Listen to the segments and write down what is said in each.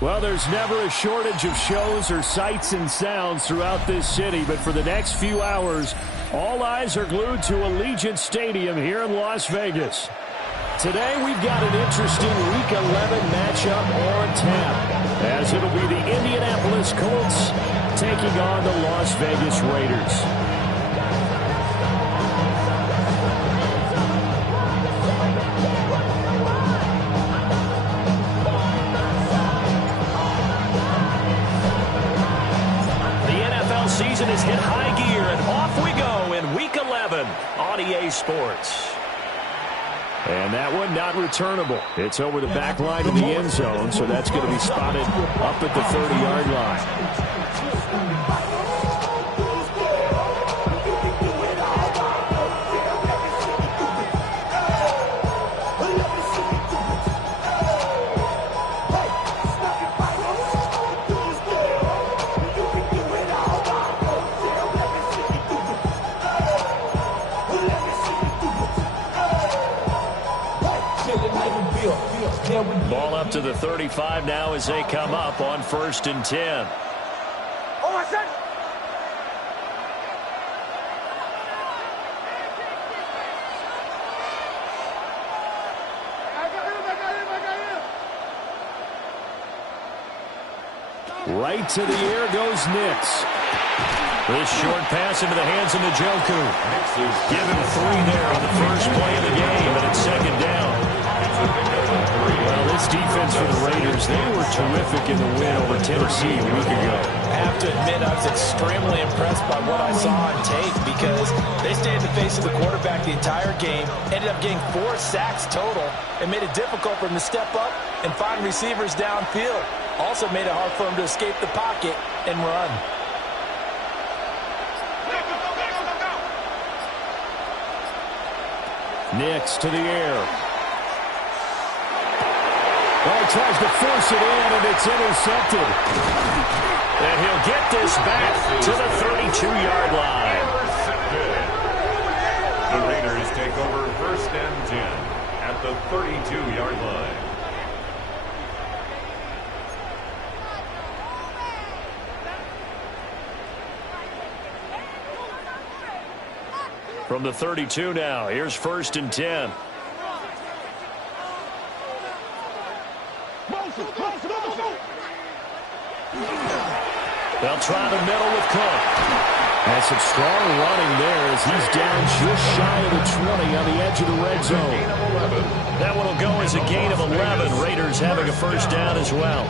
Well, there's never a shortage of shows or sights and sounds throughout this city, but for the next few hours, all eyes are glued to Allegiant Stadium here in Las Vegas. Today, we've got an interesting Week 11 matchup on tap, as it'll be the Indianapolis Colts taking on the Las Vegas Raiders. Season has hit high gear, and off we go in Week 11 on EA Sports. And that one not returnable. It's over the back line in the end zone, so that's going to be spotted up at the 30-yard line. Ball up to the 35 now as they come up on 1st and 10. Right to the air goes Nix. This short pass into the hands of Njoku. Give him 3 there on the first play of the game, and it's 2nd down. Well, this defense for the Raiders, they were terrific in the win over Tennessee a week ago. I have to admit, I was extremely impressed by what I saw on tape because they stayed in the face of the quarterback the entire game, ended up getting 4 sacks total, and made it difficult for him to step up and find receivers downfield. Also made it hard for him to escape the pocket and run. Nix to the air. Oh, tries to force it in, and it's intercepted. And he'll get this back to the 32-yard line. The Raiders take over 1st and 10 at the 32-yard line. From the 32 now, here's 1st and 10. They'll try the middle with Cook. That's some strong running there as he's down just shy of the 20 on the edge of the red zone. That one will go as a gain of 11. Raiders having a 1st down as well.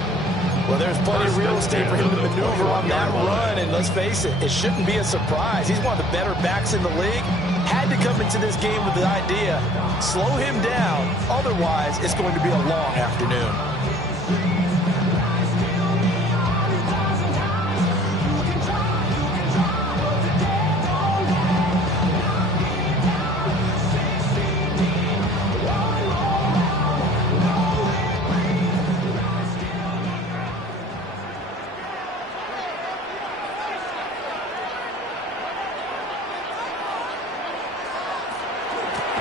Well, there's plenty of real estate for him to maneuver on that run, and let's face it, it shouldn't be a surprise. He's one of the better backs in the league. Had to come into this game with the idea, slow him down, otherwise it's going to be a long afternoon.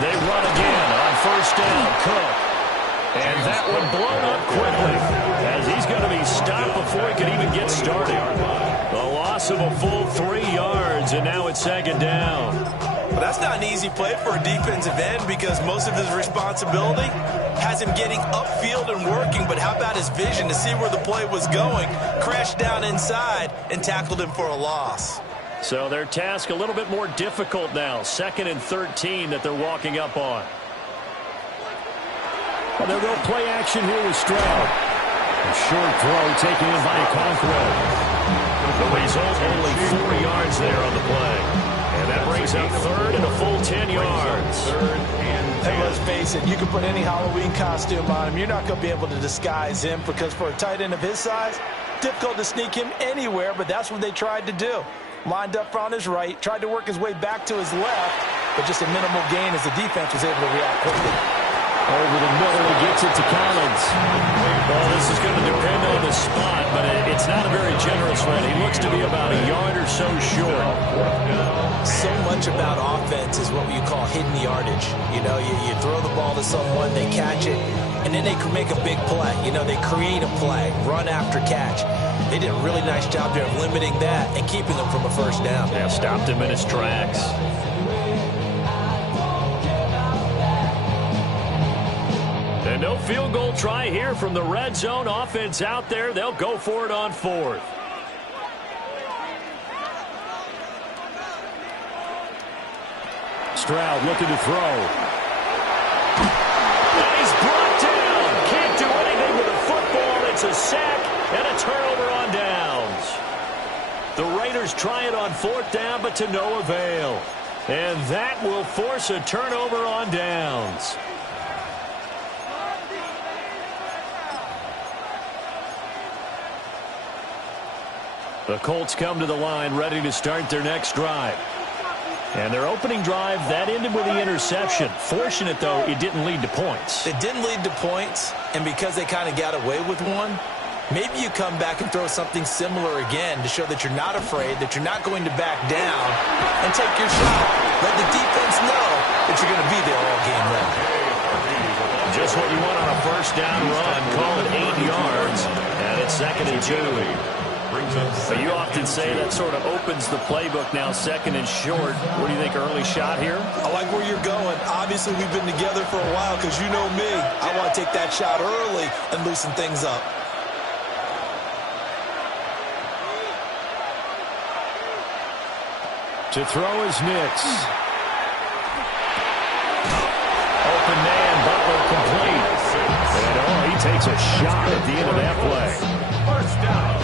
They run again on 1st down, Cook. And that one blown up quickly as he's going to be stopped before he can even get started. The loss of a full 3 yards, and now it's 2nd down. Well, that's not an easy play for a defensive end because most of his responsibility has him getting upfield and working, but how about his vision to see where the play was going, crashed down inside, and tackled him for a loss. So their task a little bit more difficult now. 2nd and 13 that they're walking up on. Well, they'll go play action here with Stroud. Short throw taken in by Okonkwo. The result, only 4 yards there on the play. And that brings up third and a full 10 yards. And let's face it, you can put any Halloween costume on him. You're not going to be able to disguise him because for a tight end of his size, difficult to sneak him anywhere, but that's what they tried to do. Lined up on his right, tried to work his way back to his left, but just a minimal gain as the defense was able to react quickly. Over the middle, he gets it to Collins. Well, this is going to depend on the spot, but it's not a very generous run. He looks to be about a yard or so short. So much about offense is what you call hidden yardage. You know, you throw the ball to someone, they catch it, and then they can make a big play. You know, they create a play, run after catch. They did a really nice job there of limiting that and keeping them from a first down. Yeah, stopped him in his tracks. And no field goal try here from the red zone. Offense out there. They'll go for it on fourth. Stroud looking to throw. And he's brought down. Can't do anything with the football. It's a sack and a turnover on downs. The Raiders try it on fourth down, but to no avail. And that will force a turnover on downs. The Colts come to the line ready to start their next drive. And their opening drive, that ended with the interception. Fortunate, though, it didn't lead to points. It didn't lead to points, and because they kind of got away with one, maybe you come back and throw something similar again to show that you're not afraid, that you're not going to back down, and take your shot. Let the defense know that you're going to be there all game long. Just what you want on a first down run. Call it 8 yards, and it's 2nd and 2. But you often say that sort of opens the playbook now, 2nd and short. What do you think, early shot here? I like where you're going. Obviously, we've been together for a while because you know me. I want to take that shot early and loosen things up. To throw is Nix. Open man, Butler complete. And he takes a shot at the end of that play. First down.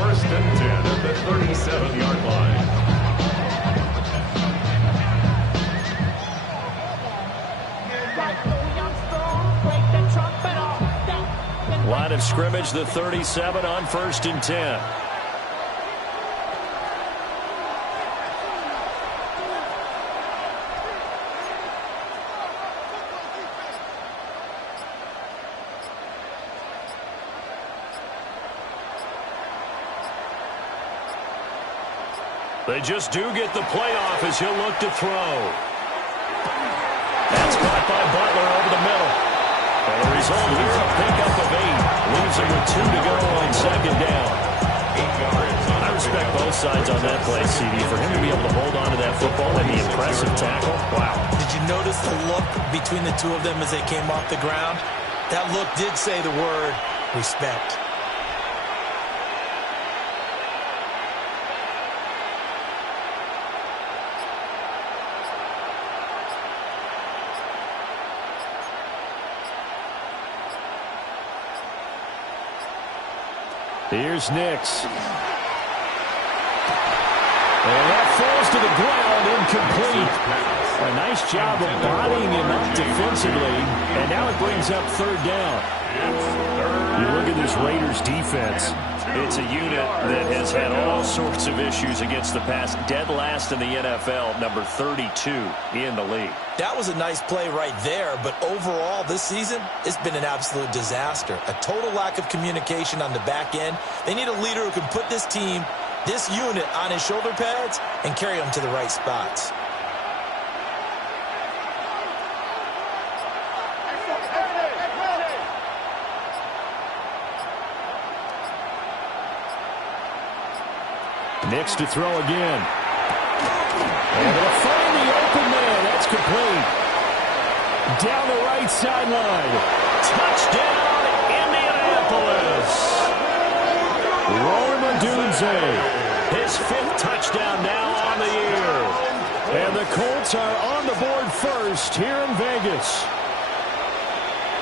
1st and 10 at the 37-yard line. Line of scrimmage, the 37 on 1st and 10. They just do get the playoff as he'll look to throw. That's caught by Butler over the middle. And the result here, a pickup of 8. Leaves him with 2 to go on 2nd down. I respect both sides on that play, CD. For him to be able to hold on to that football and the impressive tackle, wow. Did you notice the look between the two of them as they came off the ground? That look did say the word respect. Here's Nix. And that falls to the ground, incomplete. A nice job of bodying him up defensively. And now it brings up 3rd down. You look at this Raiders defense. It's a unit that has had all sorts of issues against the pass. Dead last in the NFL, number 32 in the league. That was a nice play right there, but overall this season, it's been an absolute disaster. A total lack of communication on the back end. They need a leader who can put this team, this unit, on his shoulder pads and carry them to the right spots. Nix to throw again. And they'll find the open man. That's complete. Down the right sideline. Touchdown, Indianapolis. Rome Odunze. His 5th touchdown now on the year. And the Colts are on the board first here in Vegas.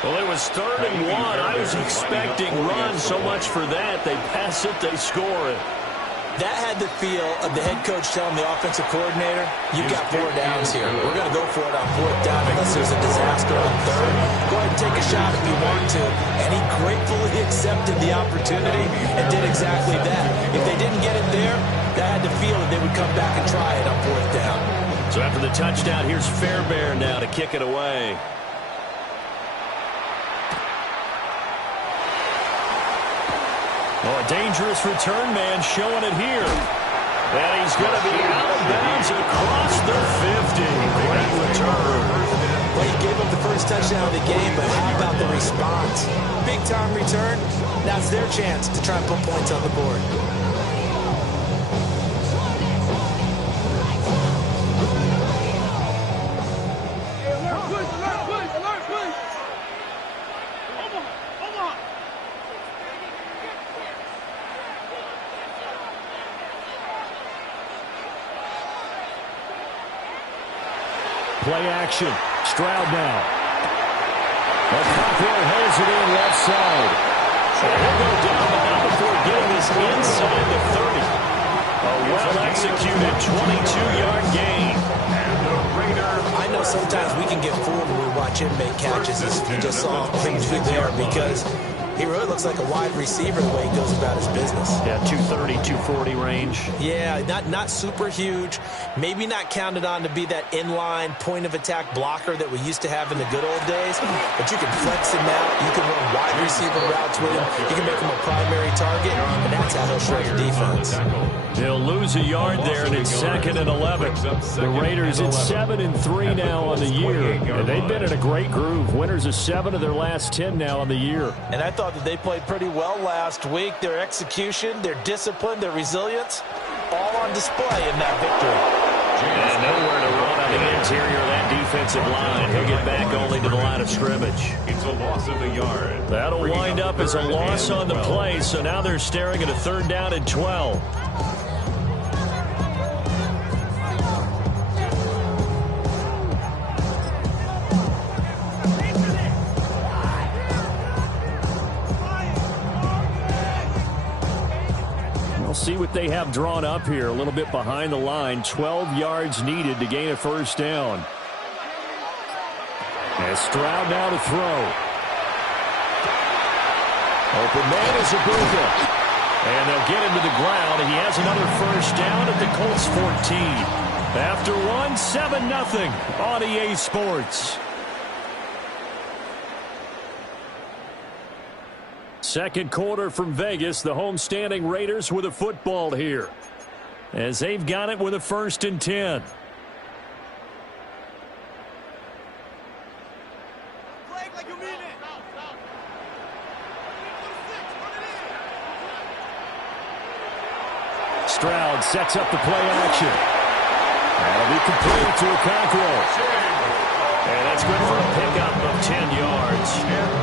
Well, it was 3rd and 1. I was expecting run. So much for that. They pass it, they score it. That had the feel of the head coach telling the offensive coordinator, you've got 4 downs here. We're going to go for it on 4th down unless there's a disaster on 3rd. Go ahead and take a shot if you want to. And he gratefully accepted the opportunity and did exactly that. If they didn't get it there, that had the feel that they would come back and try it on 4th down. So after the touchdown, here's Fairbairn now to kick it away. Oh, a dangerous return man showing it here. And he's going to be out of bounds across the 50. Great return. Well, he gave up the first touchdown of the game, but how about the response? Big-time return. Now it's their chance to try and put points on the board. Play action. Stroud now. Cockrell holds it in left side. He'll go down, but not before getting this inside the 30. A well-executed 22-yard gain. And the Raiders. I know sometimes we can get fooled when we watch him make catches, as you just saw him do there, because he really looks like a wide receiver the way he goes about his business. Yeah, 230, 240 range. Yeah, not super huge. Maybe not counted on to be that inline point-of-attack blocker that we used to have in the good old days. But you can flex him out. You can run wide receiver routes with him. You can make him a primary target, and that's how he'll shred the defense. They'll lose a yard there, and it's 2nd and 11. The Raiders at 7-3 now on the year, and they've been in a great groove. Winners of 7 of their last 10 now on the year. And I thought that they played pretty well last week. Their execution, their discipline, their resilience, all on display in that victory. And nowhere to run on the interior of that defensive line. He'll get back only to the line of scrimmage. It's a loss of a yard. That'll wind up as a loss on the play, so now they're staring at a 3rd down and 12. See what they have drawn up here. A little bit behind the line. 12 yards needed to gain a 1st down. And Stroud now to throw. Open man is Abuka. And they'll get him to the ground. And he has another 1st down at the Colts 14. After one, 7-0 on EA Sports. Second quarter from Vegas. The homestanding Raiders with a football here, as they've got it with a 1st and 10. Stroud sets up the play action. That'll be complete to Cockrell. And that's good for a pickup of 10 yards.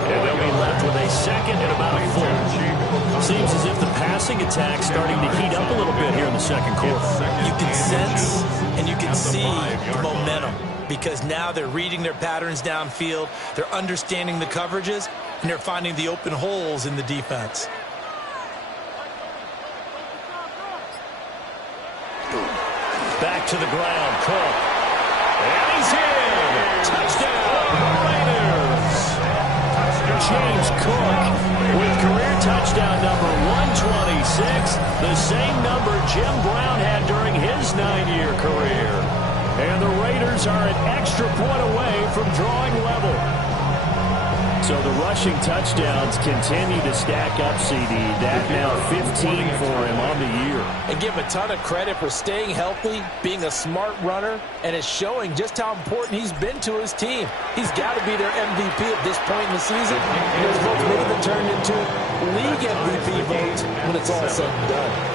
And they'll be left with a 2nd and about a 4. Seems as if the passing attack's starting to heat up a little bit here in the 2nd quarter. You can sense and you can see the momentum, because now they're reading their patterns downfield, they're understanding the coverages, and they're finding the open holes in the defense. Back to the ground, Cook. And he's in! Touchdown, Raiders! James Cook with career touchdown number 126, the same number Jim Brown had during his 9-year career. And the Raiders are an extra point away from drawing level. So the rushing touchdowns continue to stack up, CD. That now 15 for him on the year. And give him a ton of credit for staying healthy, being a smart runner, and it's showing just how important he's been to his team. He's got to be their MVP at this point in the season. And those votes may even turn into league MVP votes when it's all said and done.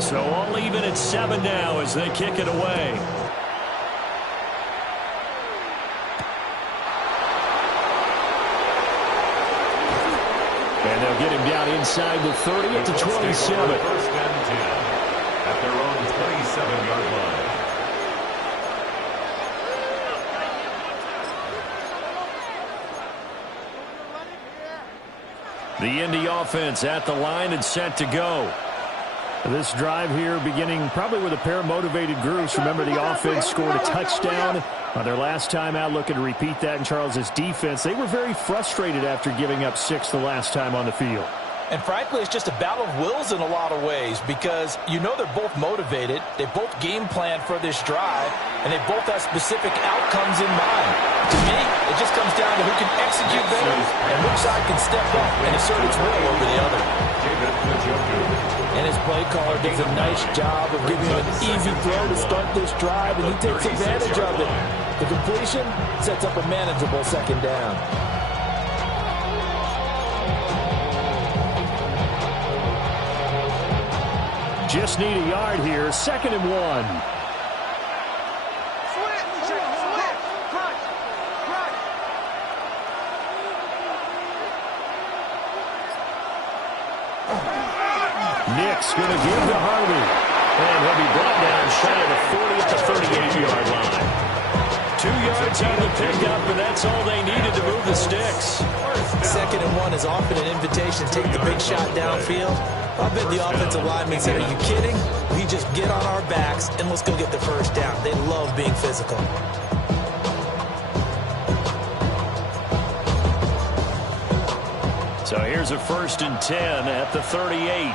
So all even at 7 now as they kick it away. inside the 30 at the 27. First and 10 at their own 27-yard line. The Indy offense at the line and set to go. This drive here beginning probably with a pair of motivated groups. Remember, the offense scored a touchdown on their last time out, looking to repeat that in Charles's defense. They were very frustrated after giving up 6 the last time on the field. And frankly, it's just a battle of wills in a lot of ways because you know they're both motivated, they both game plan for this drive, and they both have specific outcomes in mind. To me, it just comes down to who can execute better and which side can step up and assert its will over the other. And his play caller does a nice job of giving him an easy throw to start this drive, and he takes advantage of it. The completion sets up a manageable second down. Just need a yard here. 2nd and 1. Nick's going to give to Harvey. And he'll be brought down shy of the 40 at the 38-yard line. 2 yards on the pickup, and that's all they needed to move the sticks. 2nd and 1 is often an invitation to take the big shot downfield. I bet the offensive lineman said, are you kidding? We just get on our backs and let's go get the first down. They love being physical. So here's a 1st and 10 at the 38.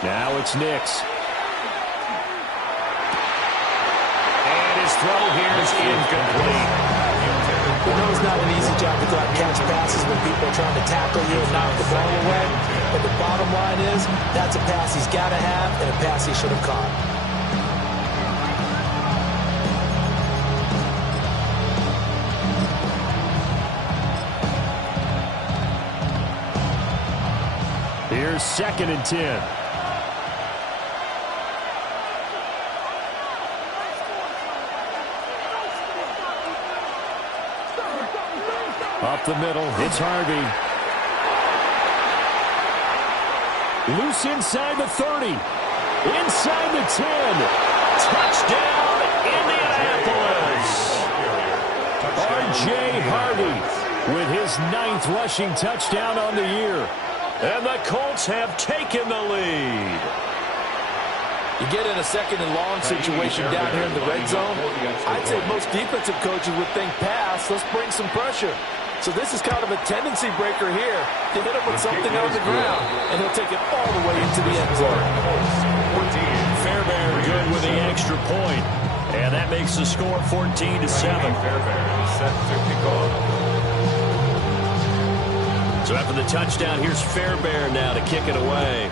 Now it's Nix. And his throw here is incomplete. We know it's not an easy job to go out and catch passes when people are trying to tackle you and knock the ball away. But the bottom line is, that's a pass he's got to have and a pass he should have caught. Here's 2nd and 10. Up the middle, it's Harvey. Loose inside the 30. Inside the 10. Touchdown, Indianapolis. R.J. Harvey with his 9th rushing touchdown on the year. And the Colts have taken the lead. You get in a 2nd and long situation down here in the red zone, I'd say most defensive coaches would think pass, let's bring some pressure. So this is kind of a tendency breaker here to hit him with something on the ground, and he'll take it all the way into the end zone. Fairbairn good with the extra point, and that makes the score 14-7. Fairbairn set to kick off. So after the touchdown, here's Fairbairn now to kick it away.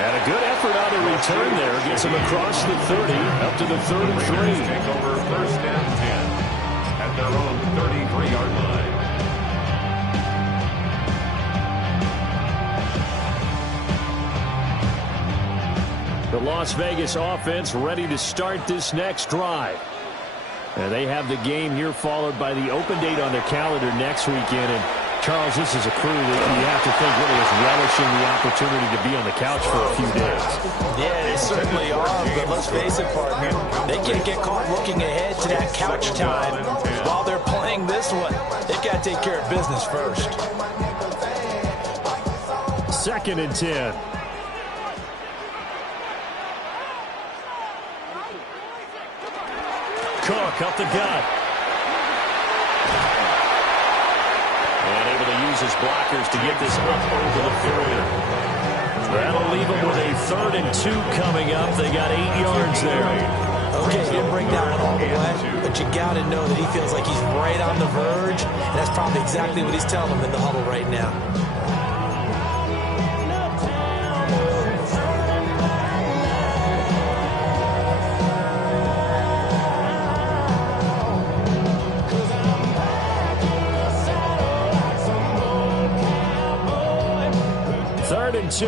And a good effort on the return there. Gets him across the 30, up to the 33. Take over 1st and 10 at their own 33-yard line. The Las Vegas offense ready to start this next drive. And they have the game here followed by the open date on their calendar next weekend. And Charles, this is a crew that you have to think really is relishing the opportunity to be on the couch for a few days. Yeah, they certainly are, but let's face it, partner, they can't get caught looking ahead to that couch time while they're playing this one. They've got to take care of business first. 2nd and 10. Cook up the gut. And able to use his blockers to get this up over the 40. That'll leave them with a 3rd and 2 coming up. They got 8 yards there. Okay, he didn't bring that one all the way, but you got to know that he feels like he's right on the verge, and that's probably exactly what he's telling them in the huddle right now. and 2.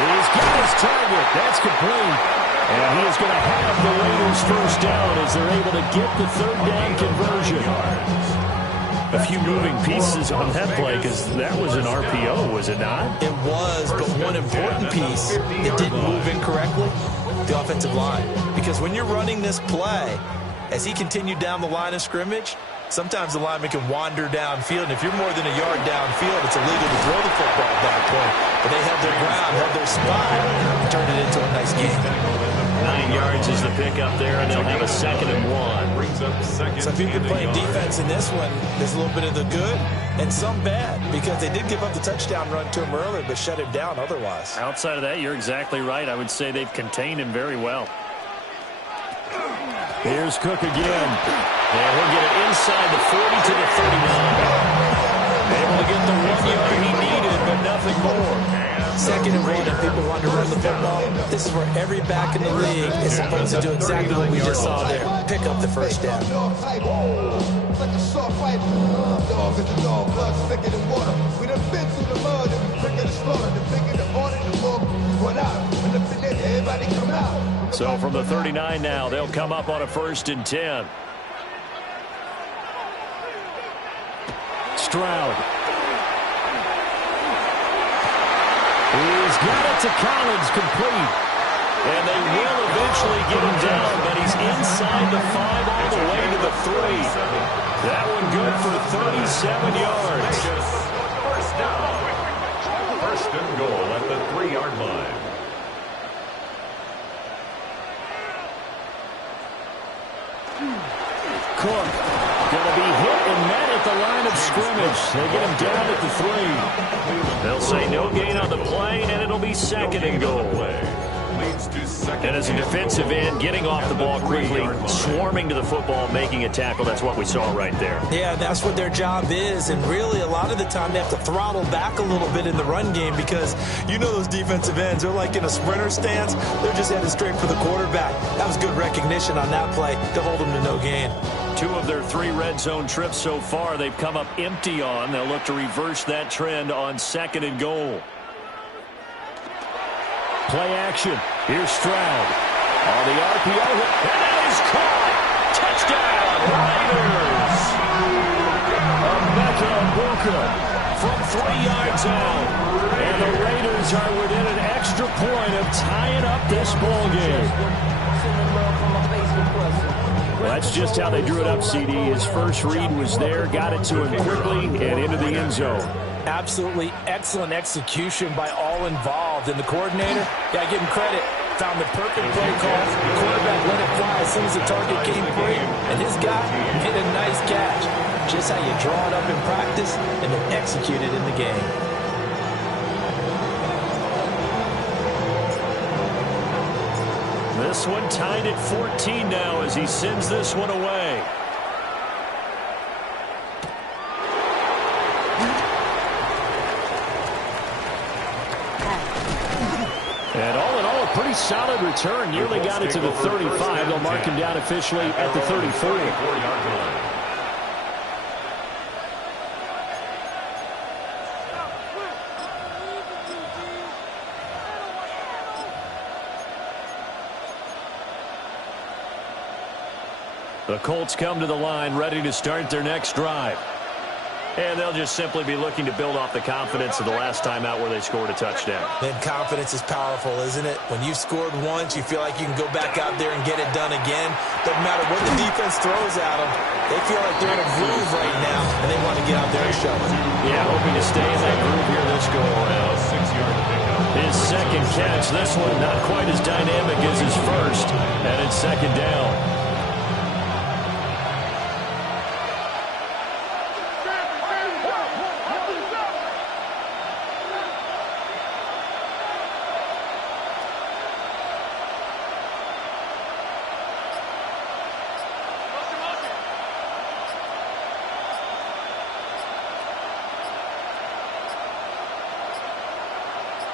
He's got his target. That's complete. And he is going to have the Raiders first down as they're able to get the third down conversion. A few moving pieces on that play because that was an RPO, was it not? It was, but one important piece that didn't move incorrectly, the offensive line. Because when you're running this play, as he continued down the line of scrimmage, sometimes the lineman can wander downfield, and if you're more than a yard downfield, it's illegal to throw the football at that point. But they held their ground, held their spot, and turned it into a nice game. 9 yards is the pickup there, and they'll have a 2nd and 1. So if you've been playing defense in this one, there's a little bit of the good and some bad, because they did give up the touchdown run to him earlier, but shut him down otherwise. Outside of that, you're exactly right. I would say they've contained him very well. Here's Cook again. And he'll get it inside the 40 to the 39. Able to get the 1 yard he needed, but nothing more. 2nd and 1, if people want to run the football, this is where every back in the league is supposed to do exactly what we just saw there. Pick up the first down. So from the 39 now, they'll come up on a 1st and 10. Stroud. He's got it to Collins, complete. And they will eventually get him down, but he's inside the 5 all the way to the 3. That one good for 37 yards. First down. 1st and goal at the 3-yard line. Cook going to be hit and met at the line of scrimmage. They get him down at the 3. They'll say no gain on the play, and it'll be 2nd and goal. And as a defensive end, getting off the ball quickly, swarming to the football, making a tackle, that's what we saw right there. Yeah, that's what their job is, and really a lot of the time they have to throttle back a little bit in the run game because you know those defensive ends, they're like in a sprinter stance, they're just headed straight for the quarterback. That was good recognition on that play to hold them to no gain. 2 of their 3 red zone trips so far, they've come up empty on. They'll look to reverse that trend on 2nd and goal. Play action. Here's Stroud. On the RPO, and that is caught. Touchdown, Raiders. Emeka Egbuka from 3 yards out. And the Raiders are within an extra point of tying up this ball game. Well, that's just how they drew it up, CD. His first read was there, got it to him quickly, and into the end zone. Absolutely excellent execution by all involved. And the coordinator, got to give him credit, found the perfect play call. The quarterback let it fly as soon as the target came free. And his guy hit a nice catch. Just how you draw it up in practice and then execute it in the game. This one tied at 14 now as he sends this one away. And all in all, a pretty solid return. Nearly got it to the 35. They'll mark him down officially at the 34. The Colts come to the line, ready to start their next drive. And they'll just simply be looking to build off the confidence of the last time out where they scored a touchdown. And confidence is powerful, isn't it? When you've scored once, you feel like you can go back out there and get it done again. Doesn't matter what the defense throws at them. They feel like they're in a groove right now, and they want to get out there and show it. Yeah, hoping to stay in that groove here this go-around. 6-yard pickup. His second catch, this one not quite as dynamic as his first. And it's 2nd down.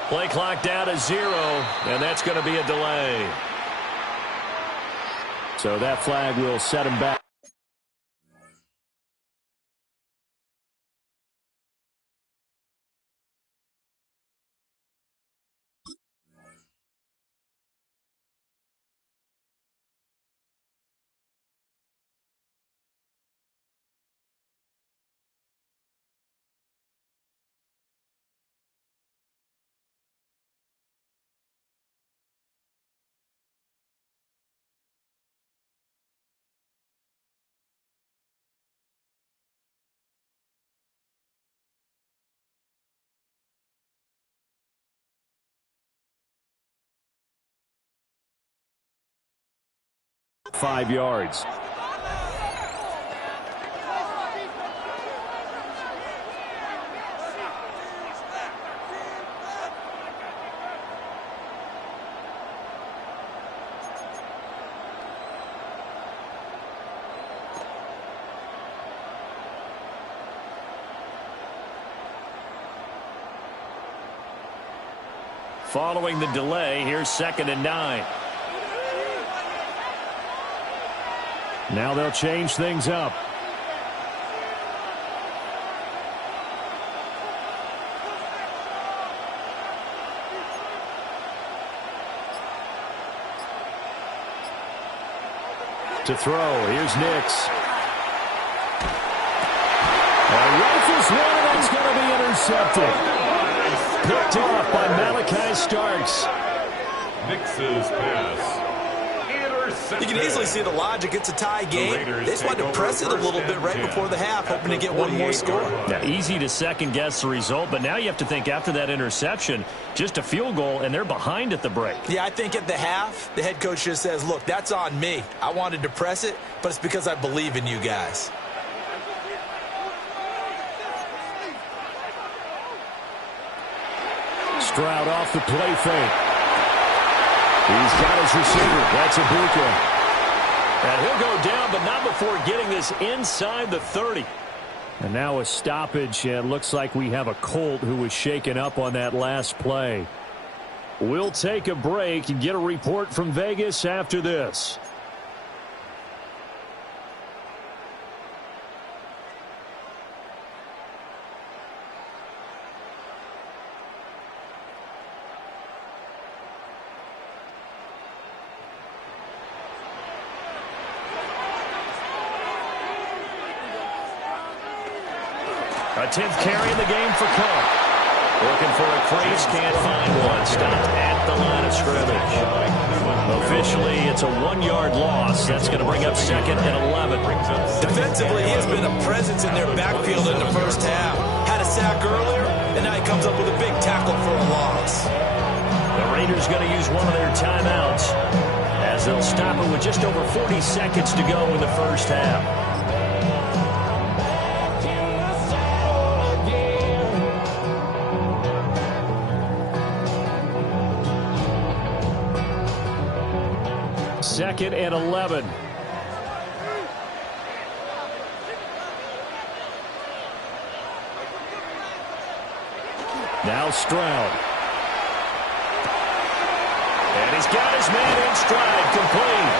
Play clock down to 0, and that's going to be a delay. So that flag will set him back. 5 yards. Following the delay, here's 2nd and 9. Now they'll change things up. To throw, here's Nix. Rifles one, and that's going to be intercepted. Picked off by Malachi Starks. Nix's pass. Intercepted. You can easily see the logic. It's a tie game. They just wanted to press it a little bit right before the half, hoping to get one more score. Now, easy to second-guess the result, but now you have to think after that interception, just a field goal, and they're behind at the break. Yeah, I think at the half, the head coach just says, look, that's on me. I wanted to press it, but it's because I believe in you guys. Stroud off the play fake. He's got his receiver. That's Ibuka. And he'll go down, but not before getting this inside the 30. And now a stoppage, and looks like we have a Colt who was shaken up on that last play. We'll take a break and get a report from Vegas after this. A 10th carry in the game for Colts. Looking for a crease, can't find one. Stopped at the line of scrimmage. Officially, it's a 1-yard loss. That's going to bring up 2nd and 11. Defensively, he has been a presence in their backfield in the first half. Had a sack earlier, and now he comes up with a big tackle for a loss. The Raiders going to use one of their timeouts as they'll stop it with just over 40 seconds to go in the first half. Second and 11. Now Stroud. And he's got his man in stride, complete.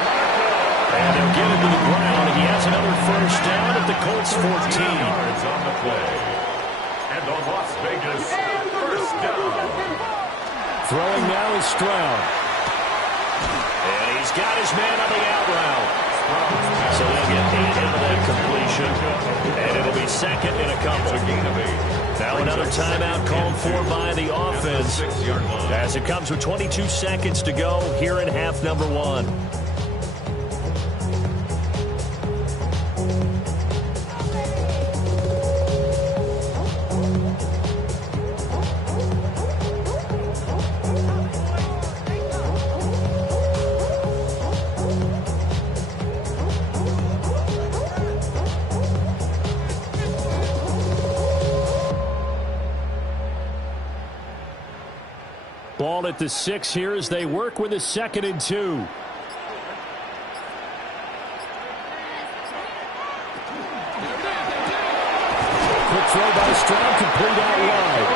And they'll get him to the ground. He has another first down at the Colts 14. Yards on the play. And the Las Vegas first down. Throwing now is Stroud. And he's got his man on the out route. So they'll get 8 out of that completion. And it'll be 2nd and a couple. Now another timeout called for by the offense as it comes with 22 seconds to go here in half number 1. Ball at the 6 here as they work with a 2nd and 2. Quick throw by Stroud, complete out wide.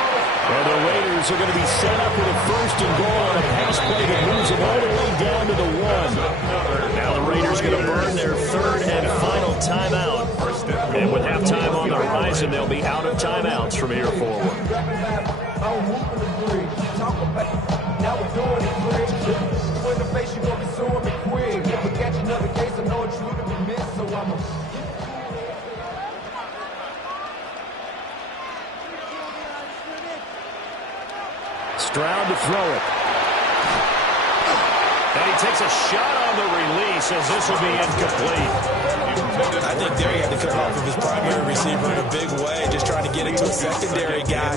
And the Raiders are going to be set up with a 1st and goal on a pass play that moves them all the way down to the 1. Now the Raiders going to burn their 3rd and final timeout. And with halftime on the horizon, they'll be out of timeouts from here forward. Now we're doing it quick. When the face you gonna be suing me quick. If we catch another case, I know it's true to be missed, so I'm a... Stroud to throw it. And he takes a shot on the release as this will be incomplete. I think there he had to cut off of his primary receiver in a big way, just trying to get it to a secondary guy,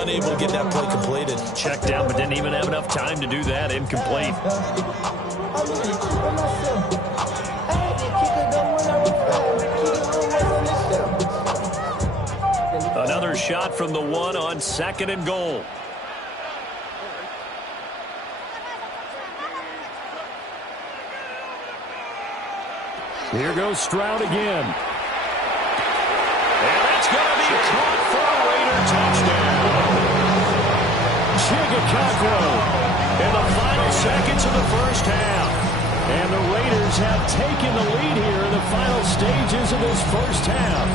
unable to get that play completed. Checked out, but didn't even have enough time to do that. Incomplete. shot from the 1 on 2nd and goal. Here goes Stroud again. And that's going to be caught for a Raider touchdown. Chigakakwo in the final seconds of the first half. And the Raiders have taken the lead here in the final stages of this first half.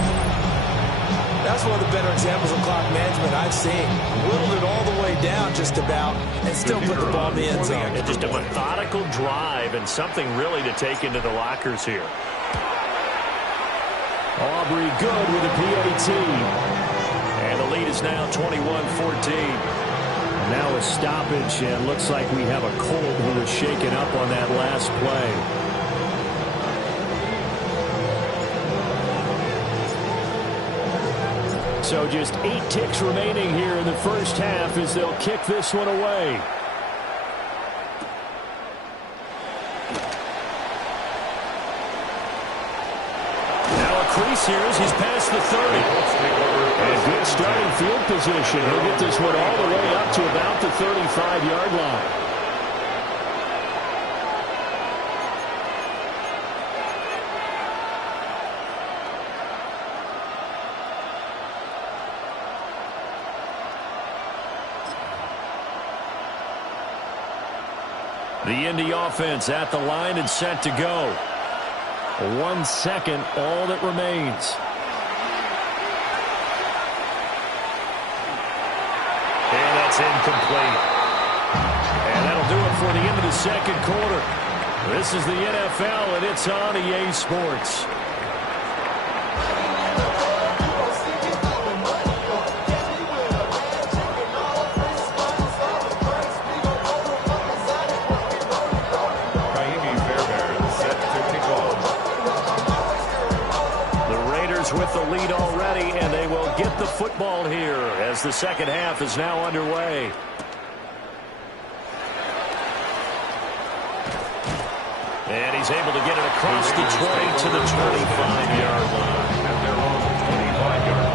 That's one of the better examples of clock management I've seen. Whittled it all the way down just about and still put the ball in the end zone. Just a methodical drive and something really to take into the lockers here. Aubrey good with a PAT. And the lead is now 21-14. Now a stoppage, and looks like we have a Colt who was shaken up on that last play. So just 8 ticks remaining here in the first half as they'll kick this one away. Now a crease here as he's past the 30. And good starting field position. He'll get this one all the way up to about the 35-yard line. The Indy offense at the line and set to go. 1 second, all that remains. Incomplete. And that'll do it for the end of the second quarter. This is the NFL, and it's on EA Sports. The Raiders with the lead already, and they will get the football here as the second half is now underway. And he's able to get it across the 20 to the 25-yard line. At their own 25-yard line.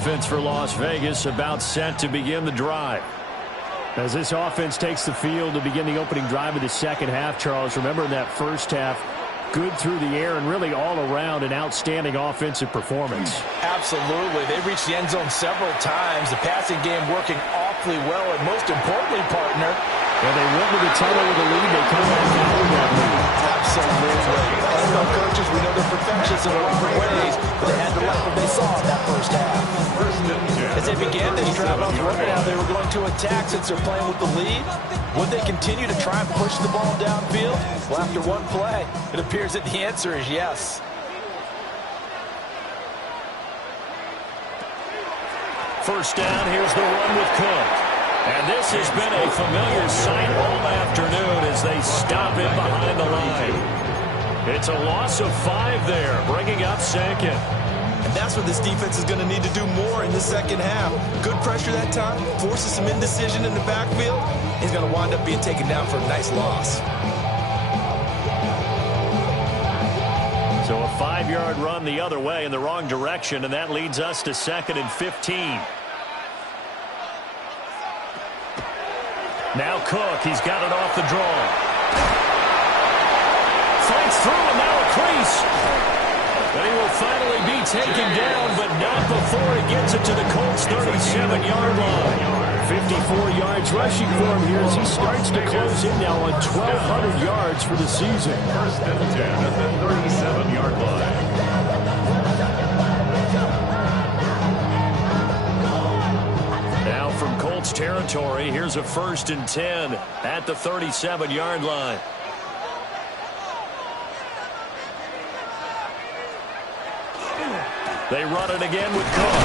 Offense for Las Vegas about set to begin the drive. As this offense takes the field to begin the opening drive of the second half, Charles, remember in that first half, good through the air and really all around an outstanding offensive performance. Absolutely. They reached the end zone several times. The passing game working awfully well, and most importantly, partner, when they went to the tunnel with a lead, they come back out with that lead. Absolutely. NFL coaches, we know they're perfectionists in a lot of ways, but they had to like what they saw in that first half. As they began this drive off right now, they were going to attack since they're playing with the lead. Would they continue to try and push the ball downfield? Well, after one play, it appears that the answer is yes. First down, here's the run with Cook. And this has been a familiar sight all afternoon as they stop it behind the line. It's a loss of 5 there, bringing up second. And that's what this defense is going to need to do more in the second half. Good pressure that time, forces some indecision in the backfield. He's going to wind up being taken down for a nice loss. So a 5-yard run the other way in the wrong direction, and that leads us to 2nd and 15. Now Cook, he's got it off the draw. Fights through, and now a crease. But he will finally be taken down, but not before he gets it to the Colts' 37-yard line. 54 yards rushing for him here as he starts to close in now on 1,200 yards for the season. First and 10 at the 37-yard line. Now from Colts territory, here's a 1st and 10 at the 37-yard line. They run it again with Cook.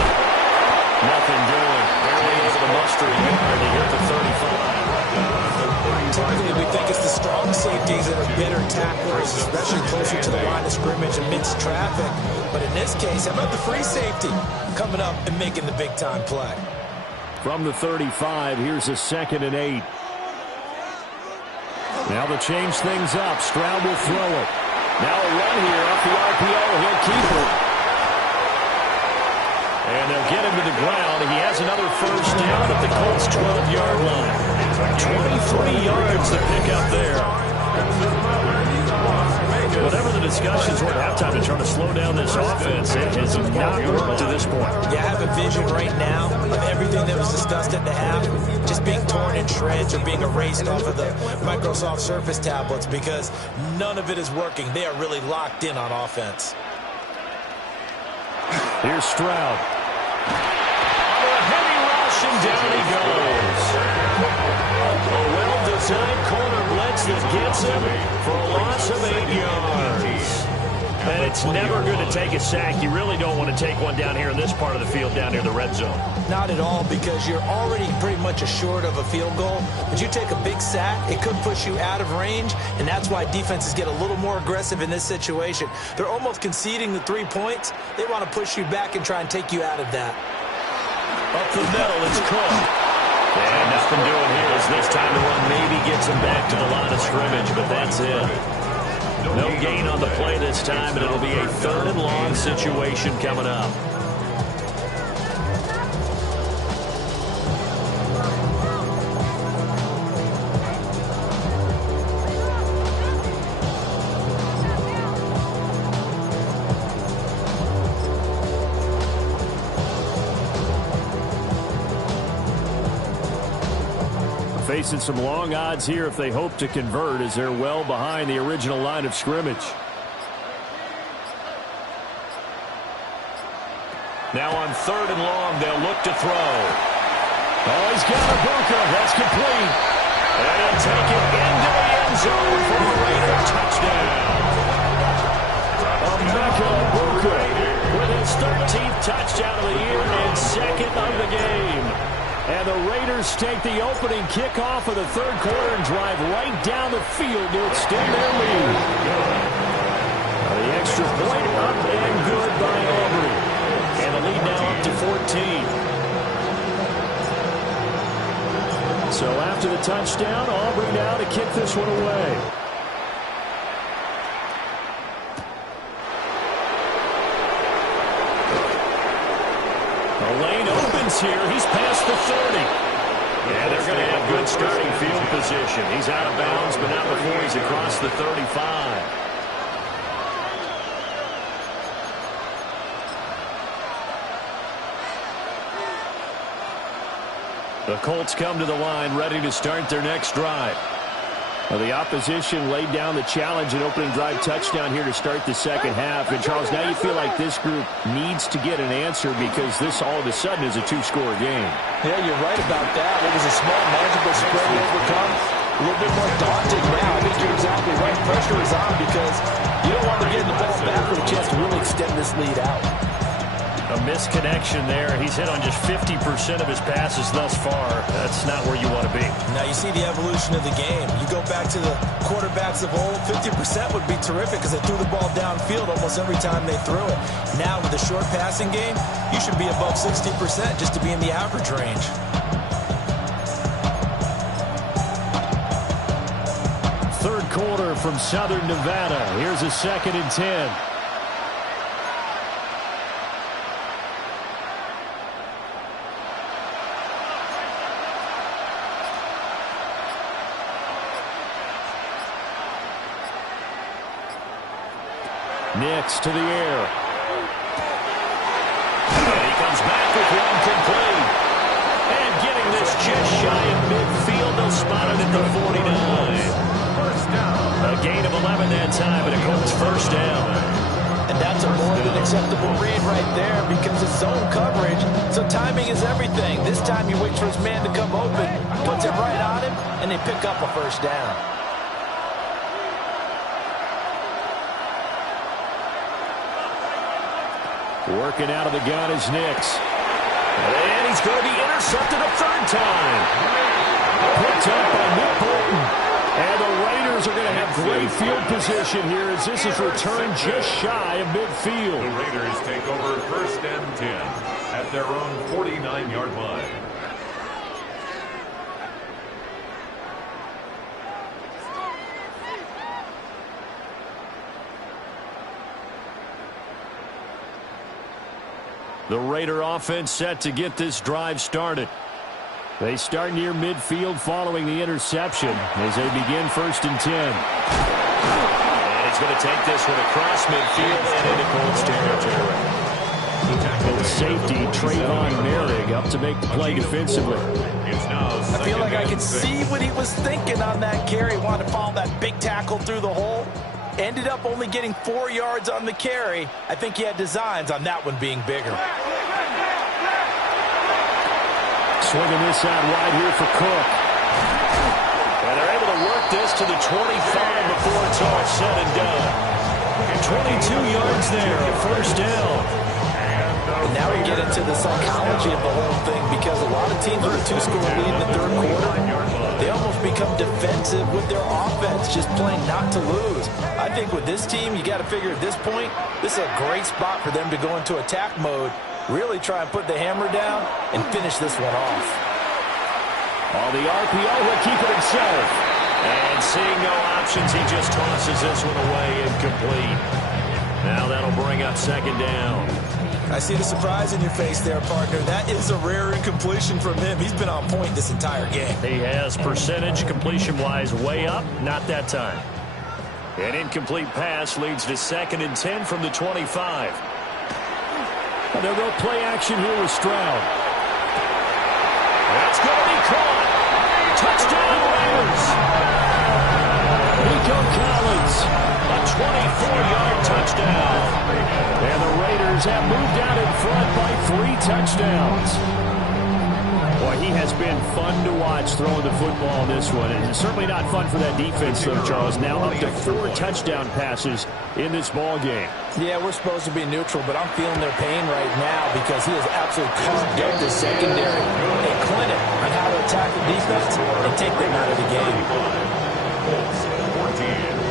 Nothing doing. Barely able to muster a yard to hit the 35. Typically, we think it's the strong safety safeties that are better tacklers, especially closer to the line of scrimmage amidst traffic. But in this case, how about the free safety coming up and making the big-time play? From the 35, here's a 2nd and 8. Now to change things up, Stroud will throw it. Now a run here off the RPO. He'll keep it. And they'll get him to the ground. He has another first down at the Colts' 12-yard line. 23 yards to pick up there. Whatever the discussions were at halftime to try to slow down this offense, it has not worked to this point. Yeah, I have a vision right now of everything that was discussed at the half just being torn in shreds or being erased off of the Microsoft Surface tablets because none of it is working. They are really locked in on offense. Here's Stroud. On a heavy rush, and down he goes. A well-designed corner blitz that gets him for a loss of 8 yards. And it's never good to take a sack. You really don't want to take one down here in this part of the field, down near the red zone. Not at all, because you're already pretty much assured of a field goal. But you take a big sack, it could push you out of range, and that's why defenses get a little more aggressive in this situation. They're almost conceding the 3 points. They want to push you back and try and take you out of that. Up the middle, it's Cook. And nothing doing here as this time the run maybe gets him back to the line of scrimmage, but that's it. No gain on the play this time, and it'll be a 3rd and long situation coming up. Facing some long odds here if they hope to convert, as they're well behind the original line of scrimmage. Now on 3rd and long, they'll look to throw. Oh, he's got a bunker. That's complete. And he'll take it into the end zone for a Raider touchdown. Emeka Egbuka with his 13th touchdown of the year and 2nd of the game. And the Raiders take the opening kickoff of the 3rd quarter and drive right down the field to extend their lead. The extra point up and good by Aubrey. And the lead now up to 14. So after the touchdown, Aubrey now to kick this one away. The lane opens here. He's past the 30. Yeah, they're going to have good starting field position. He's out of bounds, but not before he's across the 35. The Colts come to the line ready to start their next drive. Well, the opposition laid down the challenge and opening drive touchdown here to start the 2nd half. And, Charles, now you feel like this group needs to get an answer because this all of a sudden is a 2-score game. Yeah, you're right about that. It was a small, manageable spread to overcome. A little bit more daunting now. I think you're exactly right. Pressure is on because you don't want to get the ball back with a chance to really extend this lead out. A misconnection there. He's hit on just 50% of his passes thus far. That's not where you want to be. Now you see the evolution of the game. You go back to the quarterbacks of old, 50% would be terrific because they threw the ball downfield almost every time they threw it. Now with the short passing game, you should be above 60% just to be in the average range. Third quarter from Southern Nevada. Here's a 2nd and 10. Nix to the air. And he comes back with one complete. And getting this just shy of midfield. They'll spot it at the 49. First down. A gain of 11 that time, but a Colts first down. And that's a more than acceptable read right there because it's zone coverage. So timing is everything. This time he waits for his man to come open, puts it right on him, and they pick up a first down. Working out of the gun is Nix. And he's going to be intercepted a 3rd time. Picked up by Nick Bolton. And the Raiders are going to have great field position here as this is returned just shy of midfield. The Raiders take over 1st and 10 at their own 49-yard line. The Raider offense set to get this drive started. They start near midfield following the interception as they begin 1st and 10. And he's going to take this one across midfield and into Colts territory. And safety Trayvon Merrick up to make the play defensively. I feel like I could see what he was thinking on that carry. Wanted to follow that big tackle through the hole. Ended up only getting 4 yards on the carry. I think he had designs on that one being bigger. Swinging this out wide here for Cook. And they're able to work this to the 25 before it's all said and done. 22 yards there, a 1st down. And now we get into the psychology of the whole thing because a lot of teams with a 2-score lead in the 3rd quarter, they almost become defensive with their offense, just playing not to lose. I think with this team, you got to figure at this point, this is a great spot for them to go into attack mode, really try and put the hammer down and finish this one off. On the RPO, he'll keep it himself. And seeing no options, he just tosses this one away incomplete. Now that'll bring up 2nd down. I see the surprise in your face there, partner. That is a rare incompletion from him. He's been on point this entire game. He has percentage completion-wise way up. Not that time. An incomplete pass leads to 2nd and 10 from the 25. And they'll go play action here with Stroud. That's going to be caught. Touchdown Raiders. Nico Collins. A 24-yard touchdown. And the Raiders have moved out in front by 3 touchdowns. Boy, he has been fun to watch throwing the football in this one. And it's certainly not fun for that defense, though, Charles. Now up to 4 touchdown passes in this ball game. Yeah, we're supposed to be neutral, but I'm feeling their pain right now because he has absolutely carved up the secondary. A clinic on how to attack the defense and take them out of the game. Colts 14.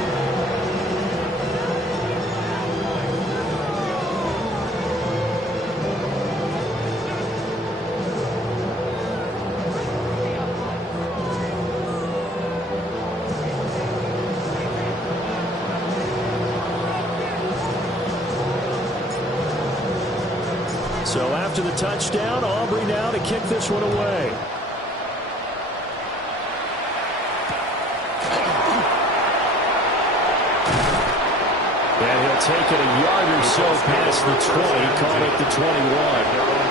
So after the touchdown, Aubrey now to kick this one away. And he'll take it a yard or so past the 20, call it the 21.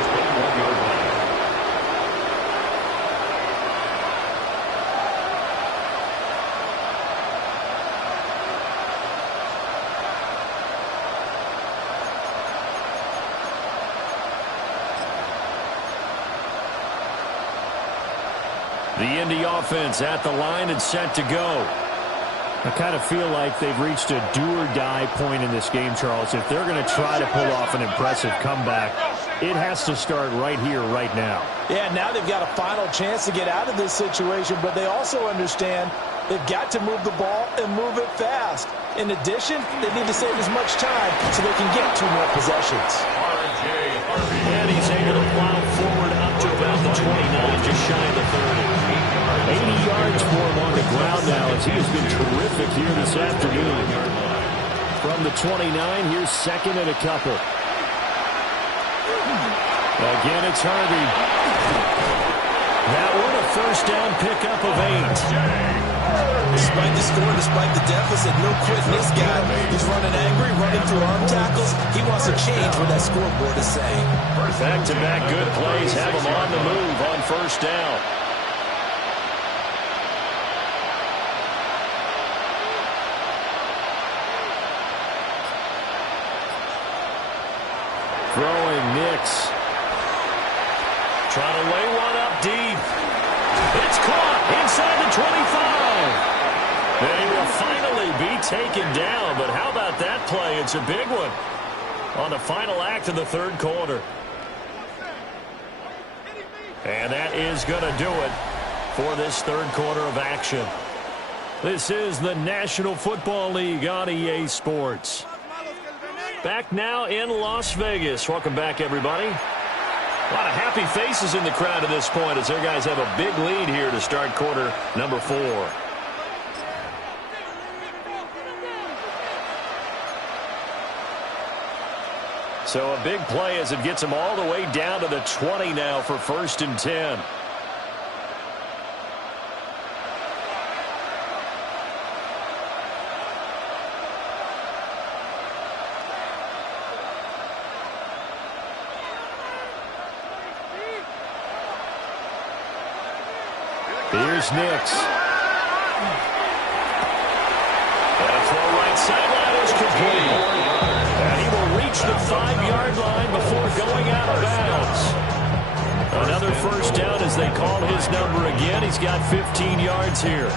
The Indy offense at the line and set to go. I kind of feel like they've reached a do-or-die point in this game, Charles. If they're going to try to pull off an impressive comeback, it has to start right here, right now. Yeah, now they've got a final chance to get out of this situation, but they also understand they've got to move the ball and move it fast. In addition, they need to save as much time so they can get 2 more possessions. And he's able to plow forward up to about the 29, just shy of the 30. 80 yards for him on the ground now as he has been terrific here this afternoon. From the 29, here's 2nd and a couple. Again, it's Harvey. That one a 1st down pickup of 8. Despite the score, despite the deficit, no quitting this guy. He's running angry, running through arm tackles. He wants to change what that scoreboard is saying. Back-to-back good plays have him on the move on 1st down. Throwing Nix. Trying to lay one up deep. It's caught inside the 25. They will finally be taken down, but how about that play? It's a big one on the final act of the 3rd quarter. And that is going to do it for this 3rd quarter of action. This is the National Football League on EA Sports. Back now in Las Vegas. Welcome back, everybody. A lot of happy faces in the crowd at this point as their guys have a big lead here to start quarter number 4. So a big play as it gets them all the way down to the 20 now for 1st and 10. Here's Nix. And a throw right sideline is complete. And he will reach the 5-yard line before going out of bounds. Another first down as they call his number again. He's got 15 yards here.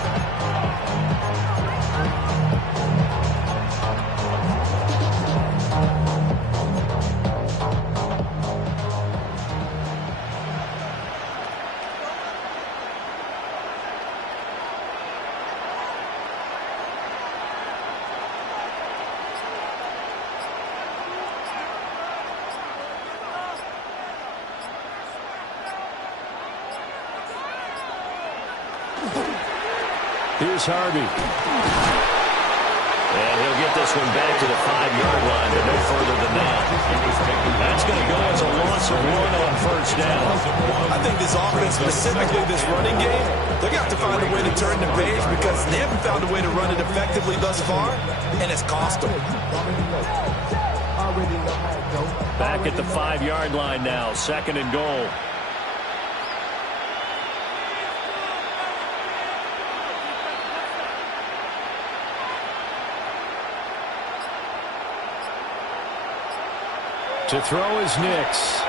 Here's Harvey. And he'll get this one back to the 5-yard line, but no further than that. That's going to go as a loss of 1 on first down. I think this offense, specifically this running game, they're going to have to find a way to turn the page because they haven't found a way to run it effectively thus far, and it's cost them. Back at the 5-yard line now, 2nd and goal. To throw is Nix.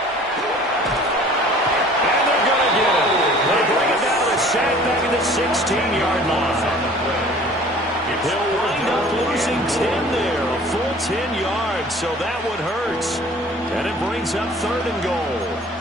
And they're going to get it. They bring it down to sack back at the 16-yard line. He'll wind up losing 10 there, a full 10 yards, so that one hurts. And it brings up 3rd and goal.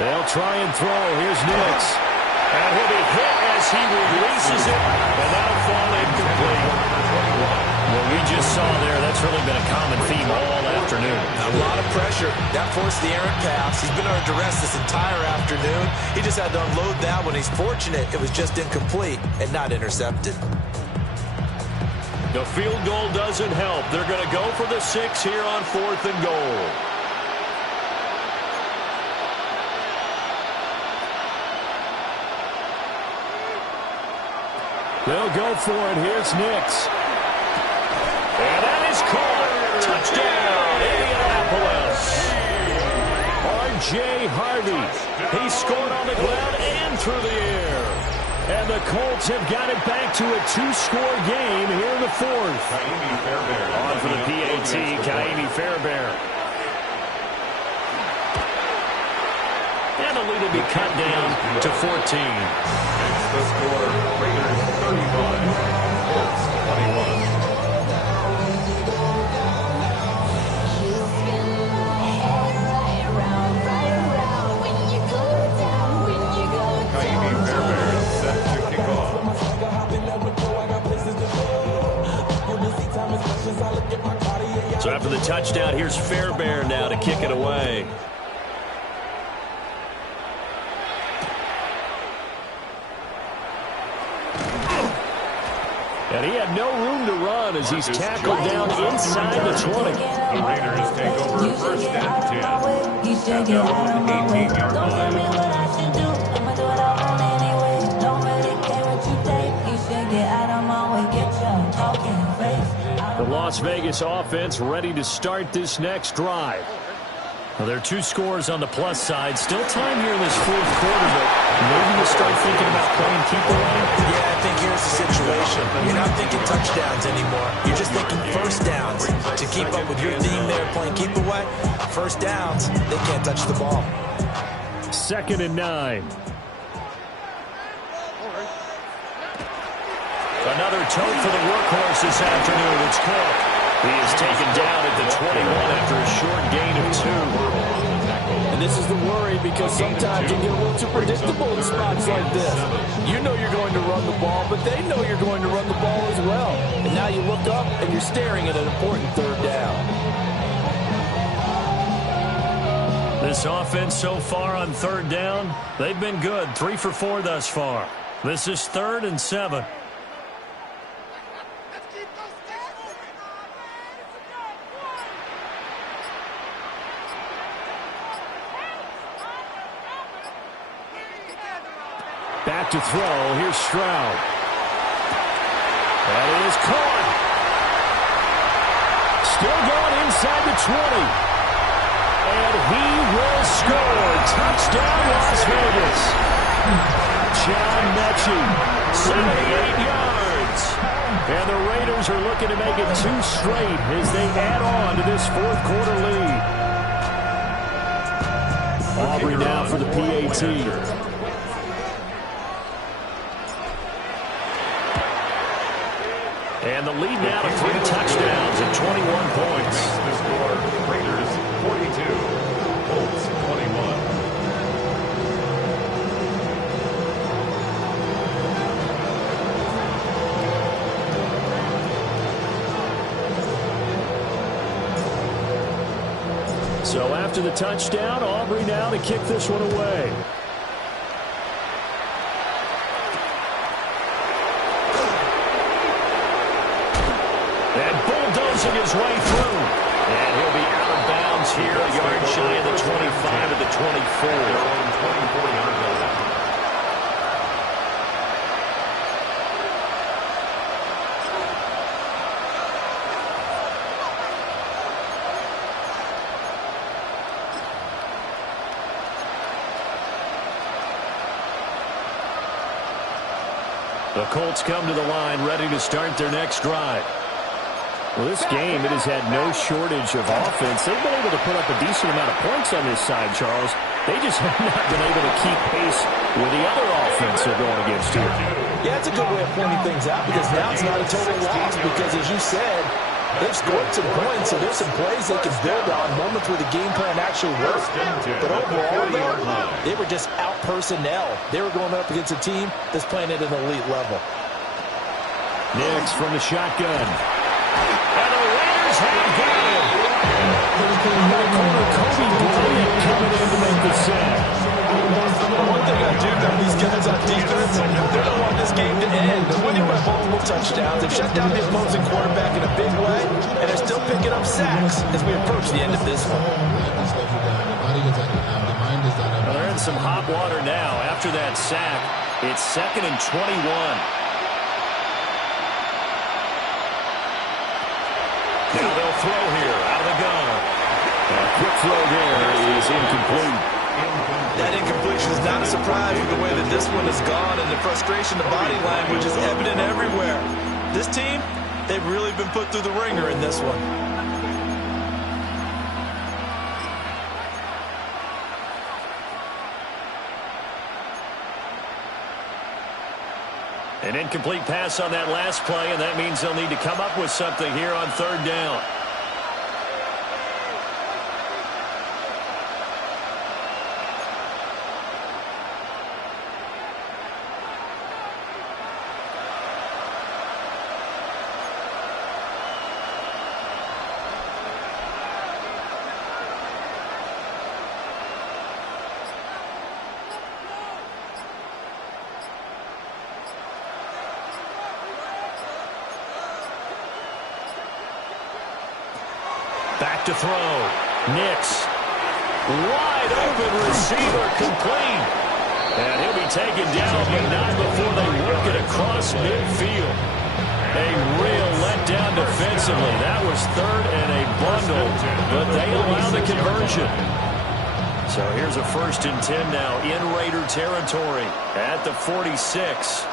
They'll try and throw. Here's Nix. And he'll be hit as he releases it, and that'll fall incomplete. What we just saw there, that's really been a common theme all afternoon. A lot of pressure. That forced the errant pass. He's been under duress this entire afternoon. He just had to unload that one. He's fortunate it was just incomplete and not intercepted. The field goal doesn't help. They're going to go for the 6 here on 4th and goal. They'll go for it. Here's Nix. And that is caught. Touchdown, Indianapolis. R.J. Harvey. He scored on the ground and through the air. And the Colts have got it back to a 2-score game here in the 4th. On for the PAT, Kaimi Fairbairn. And the lead will be cut down to 14. The score, Raiders 35, Colts 21. Kaimi Fairbairn set to kick off. So after the touchdown, here's Fairbairn now to kick it away. And he had no room to run as he's tackled down inside the 20. The Raiders take over 1st and 10 at their own 18-yard line. The Las Vegas offense ready to start this next drive. Well, there are 2 scores on the plus side. Still time here in this fourth quarter, but maybe you start thinking about playing keep away. Yeah, I think here's the situation. You're not thinking touchdowns anymore. You're just thinking first downs. To keep up with your team there playing keep away, first downs, they can't touch the ball. 2nd and 9. Another tote for the workhorse this afternoon. It's Cook. He is taken down at the 21 after a short gain of 2. And this is the worry because sometimes you get a little too predictable in spots like this. You know you're going to run the ball, but they know you're going to run the ball as well. And now you look up and you're staring at an important third down. This offense so far on third down, they've been good. 3 for 4 thus far. This is 3rd and 7. Back to throw. Here's Stroud. That is caught. Still going inside the 20. And he will score. Touchdown, Las Vegas. John Mechie, 78 yards. And the Raiders are looking to make it 2 straight as they add on to this fourth quarter lead. Aubrey now for the PAT. And the lead now to 3 touchdowns and 21 points. The score, Raiders 42, Colts 21. So after the touchdown, Aubrey now to kick this one away. His way through. And he'll be out of bounds here, a yard shy of the 25 at the 24. The Colts come to the line ready to start their next drive. Well, this game, it has had no shortage of offense. They've been able to put up a decent amount of points on this side, Charles. They just have not been able to keep pace with the other offense they're going against here. Yeah, it's a good way of pointing things out because now it's not a total loss because, as you said, they've scored some points, so there's some plays they can build on, moments where the game plan actually worked. But overall, though, they were just out personnel. They were going up against a team that's playing at an elite level. Next from the shotgun. And the Raiders have got him. Corner Kobe Bryant coming in to make the sack. One thing I do know these guys on defense, they don't want this game to end. They're winning by multiple touchdowns. They've shut down the opposing quarterback in a big way, and they're still picking up sacks as we approach the end of this one. Well, they're in some hot water now. After that sack, it's 2nd and 21. Now they'll throw here out of the gun. A quick throw there is incomplete. That incompletion is not a surprise with the way that this one has gone, and the frustration, the body language is evident everywhere. This team, they've really been put through the ringer in this one. An incomplete pass on that last play, and that means they'll need to come up with something here on third down. Back to throw. Nix. Wide open receiver complete. And he'll be taken down, but not before they work it across midfield. A real letdown defensively. That was third and a bundle, but they allow the conversion. So here's a 1st and 10 now in Raider territory at the 46.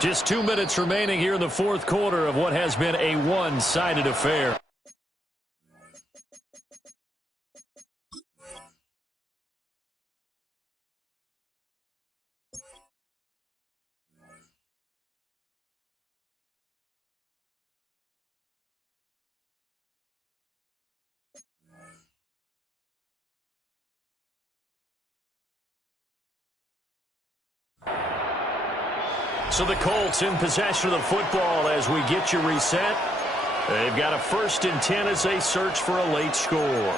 Just 2 minutes remaining here in the 4th quarter of what has been a one-sided affair. So the Colts in possession of the football as we get you reset. They've got a 1st and 10 as they search for a late score.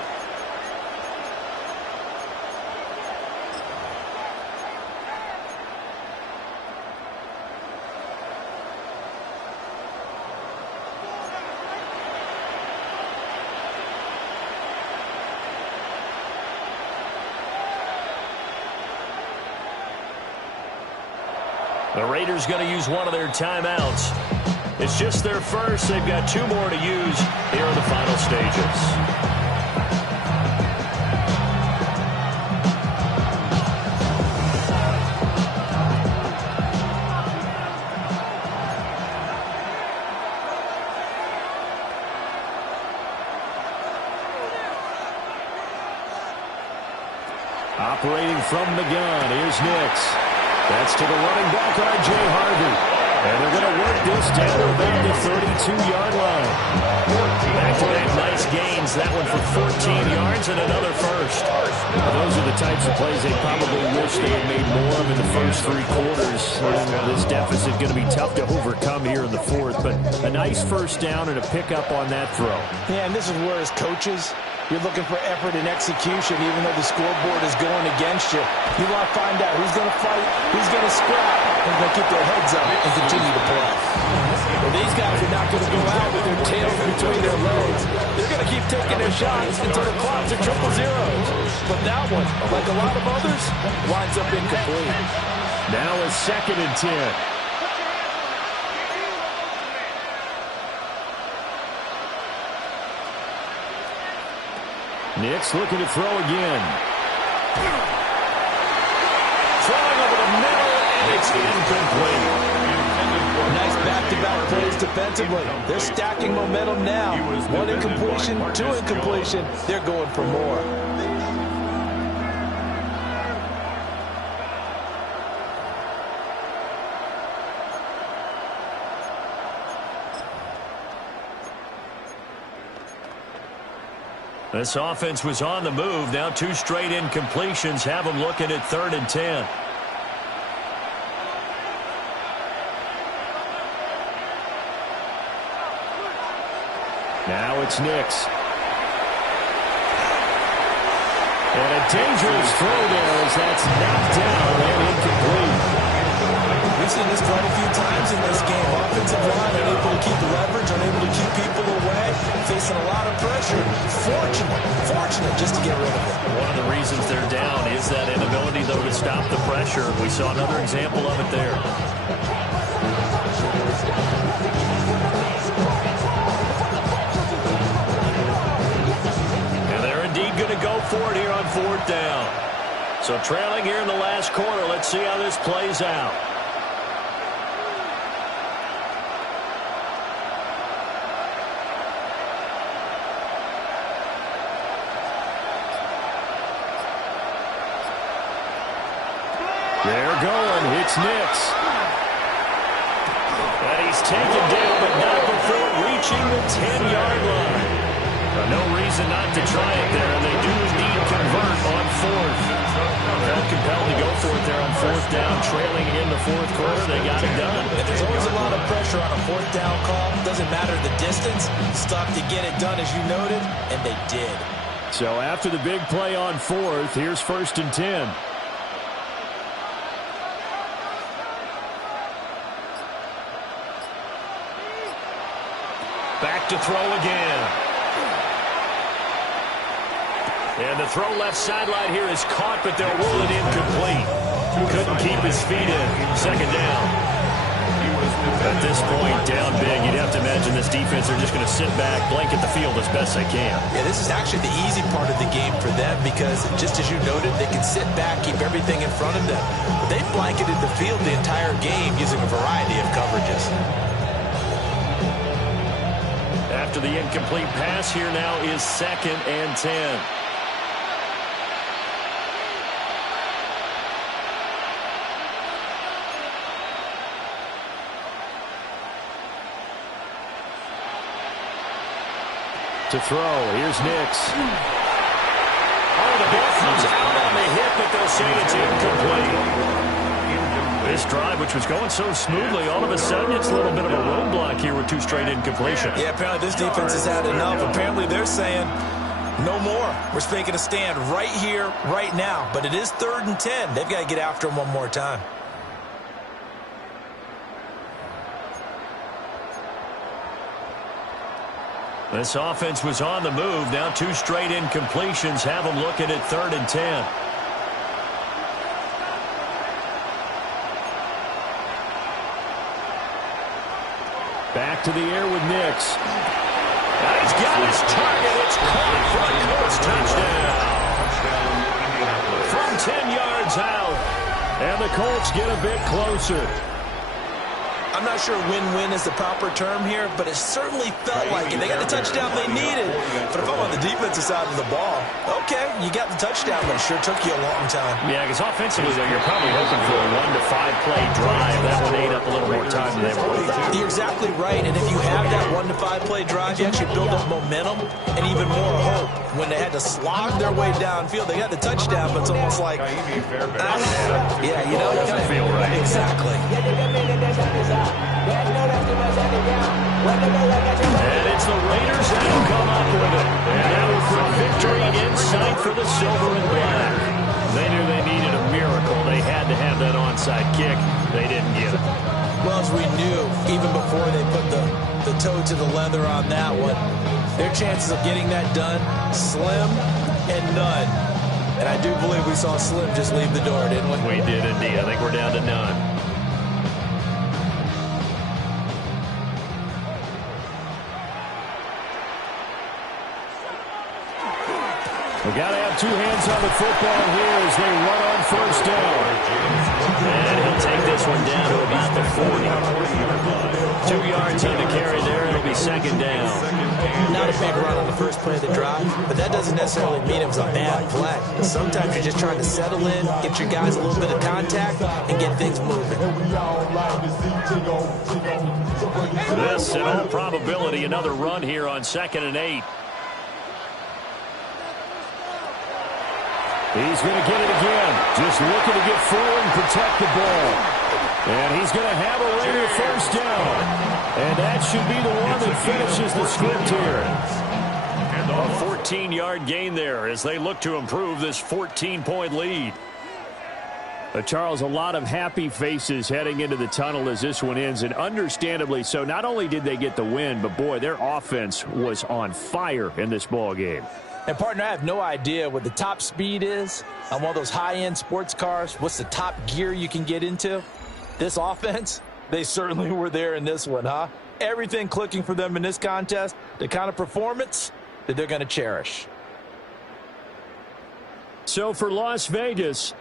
The Raiders going to use one of their timeouts. It's just their first. They've got 2 more to use here in the final stages. Operating from the gun, here's Nix. That's to the running back, R.J. Harvey. And they're going to work this down to about the 32-yard line. Back-to-back nice gains. That one for 14 yards and another first. Well, those are the types of plays they probably wish they had made more of in the first 3 quarters. This deficit going to be tough to overcome here in the 4th. But a nice first down and a pickup on that throw. Yeah, and this is where as coaches, you're looking for effort and execution, even though the scoreboard is going against you. You want to find out who's going to fight, who's going to scrap, who's going to keep their heads up and continue to play. Well, these guys are not going to go out with their tails between their legs. They're going to keep taking their shots until the clock's at 000. But that one, like a lot of others, winds up incomplete. Now a 2nd and 10. Nix looking to throw again. Throwing over the middle, and it's incomplete. Nice back-to-back plays defensively. They're stacking momentum now. 1 incompletion, 2 incompletion. They're going for more. This offense was on the move. Now 2 straight incompletions have them looking at 3rd and 10. Now it's Nix. And a dangerous throw there as that's knocked down and incomplete. We've seen this quite a few times in this game. Offensive line unable to keep leverage, unable to keep people away, facing a lot of pressure. Fortunate just to get rid of it. One of the reasons they're down is that inability, though, to stop the pressure. We saw another example of it there. And they're indeed going to go for it here on 4th down. So trailing here in the last quarter. Let's see how this plays out. They're going. It's Nix. And he's taken down, but not before reaching the 10-yard line. No reason not to try it there, and they do indeed convert on 4th. Felt compelled to go for it there on 4th down, trailing in the 4th quarter. They got it done. There's always a lot of pressure on a 4th down call. Doesn't matter the distance. Stuck to get it done, as you noted, and they did. So after the big play on 4th, here's 1st and 10. Back to throw again. And the throw left sideline here is caught, but they'll rule it incomplete. Couldn't keep his feet in. Second down. At this point, down big, you'd have to imagine this defense, they're just going to sit back, blanket the field as best they can. Yeah, this is actually the easy part of the game for them because, just as you noted, they can sit back, keep everything in front of them. But they've blanketed the field the entire game using a variety of coverages. After the incomplete pass, here now is 2nd and 10. To throw, here's Nix. Oh, the ball comes out on the hit, but they'll say it's incomplete. This drive, which was going so smoothly, all of a sudden it's a little bit of a roadblock here with 2 straight incompletions. Yeah, apparently this defense has had enough. Apparently they're saying, no more. We're making a stand right here, right now. But it is 3rd and 10. They've got to get after him one more time. This offense was on the move. Now 2 straight incompletions have them looking at 3rd and 10. Back to the air with Nix. He's got his target. It's caught for a Colts touchdown. From 10 yards out. And the Colts get a bit closer. I'm not sure win-win is the proper term here, but it certainly felt like it. They got the touchdown they needed. But if I'm on the defensive side of the ball, okay, you got the touchdown, but it sure took you a long time. Yeah, because offensively, though, you're probably hoping for a 1 to 5 play drive. That would ate up a little more time than they were. You're exactly right, and if you have that 1 to 5 play drive, you actually build up momentum and even more hope. When they had to slog their way downfield, they got the touchdown, but it's almost like, yeah, you know, doesn't feel right. Exactly. And it's the Raiders that will come up with it. And now for victory in sight for the silver and black. They knew they needed a miracle. They had to have that onside kick. They didn't get it. Well, as we knew, even before they put the toe to the leather on that one, their chances of getting that done, slim and none. And I do believe we saw Slim just leave the door, didn't we? We did indeed. I think we're down to none. They got to have 2 hands on the football here as they run on 1st down. And he'll take this one down to about the 40. 2 yards on the carry there. It'll be 2nd down. Not a big run on the first play of the drive, but that doesn't necessarily mean it was a bad play. Sometimes you're just trying to settle in, get your guys a little bit of contact, and get things moving. This, in all probability, another run here on 2nd and 8. He's going to get it again. Just looking to get forward and protect the ball. And he's going to have a Raider 1st down. And that should be the one that finishes the script here. A 14-yard gain there as they look to improve this 14-point lead. Charles, a lot of happy faces heading into the tunnel as this one ends, and understandably so. Not only did they get the win, but, boy, their offense was on fire in this ball game. And, partner, I have no idea what the top speed is on one of those high-end sports cars. What's the top gear you can get into? This offense, they certainly were there in this one, huh? Everything clicking for them in this contest, the kind of performance that they're going to cherish. So for Las Vegas,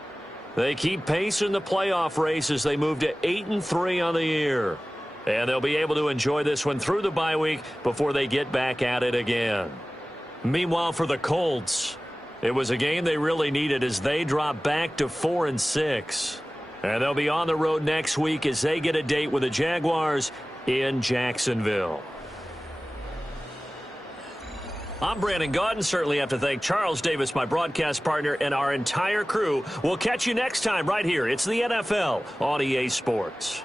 they keep pace in the playoff race as they move to 8-3 on the year. And they'll be able to enjoy this one through the bye week before they get back at it again. Meanwhile, for the Colts, it was a game they really needed as they drop back to 4-6. And they'll be on the road next week as they get a date with the Jaguars in Jacksonville. I'm Brandon Gaudin. Certainly have to thank Charles Davis, my broadcast partner, and our entire crew. We'll catch you next time right here. It's the NFL on EA Sports.